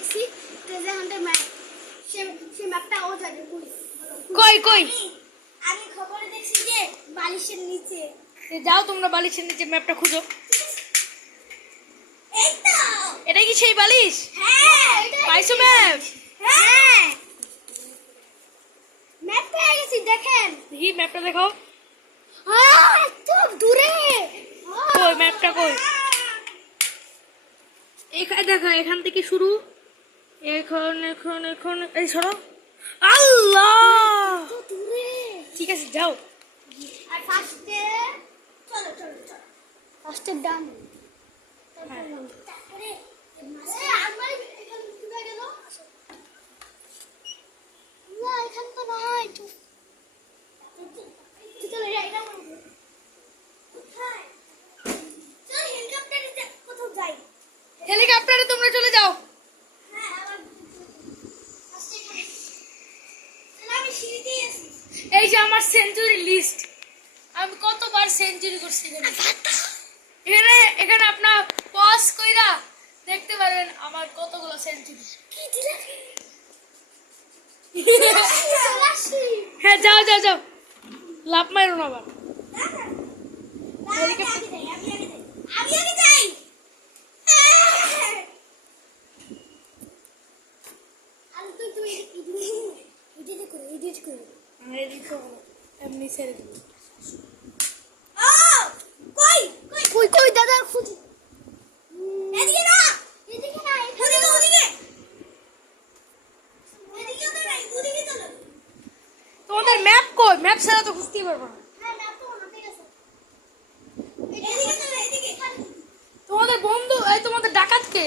দেখছি treasure হান্টের map সে ম্যাপটা ও জানে কই কই আমি খবরে দেখছি যে বালিশের নিচে যাও তোমরা বালিশের নিচে ম্যাপটা খুঁজো। এই তো এটা কি সেই বালিশ? হ্যাঁ পাইছো ম্যাপ? হ্যাঁ ম্যাপ পেয়ে গেছি দেখেন। দেখি ম্যাপটা দেখাও। খুব দূরে কই ম্যাপটা কই? এখানে দেখো, এখান থেকে শুরু। এখন এখন এখন এই সরো। আল্লাহ তো দূরে। ঠিক আছে যাও। আর ফার্স্টে চলো চলো চলো ফার্স্টে ডান তারপরে আমার এখানে কোথায় গেল না এখান তো নাই তো চলো এটা কোথায় চল হেলিকপ্টারে কোথাও যাই হেলিকপ্টারে তোমরা চলে যাও। হ্যাঁ আবার ফার্স্টে এখানে আমি সিঁড়িতেই আছি এই যে আমার সেঞ্চুরি লিস্ট, আমি কতবার সেঞ্চুরি করছি এখানে। এখানে এখানে আপনার পজ কইরা দেখতে পারেন আমার কতগুলো সেঞ্চুরি। কি দিলা হ্যাঁ যাও যাও যাও, লাভ মারো না আবার। আমি আগে যাই আমি তো তুই এডিট করে আমার এদিক এমনি ছেড়ে দিবি। কই কই কই কই দাদা খুঁজি এদিকে না ওদিকে ওদিকে ওদিকে চলো তোমাদের ম্যাপ কই? ম্যাপ ছাড়া তো খুঁজতেই পারবো না। হ্যাঁ ম্যাপ তো হাতে গেছে এদিকে চলো এদিকে তোমাদের বন্ধু এই তোমাদের ডাকাত কে?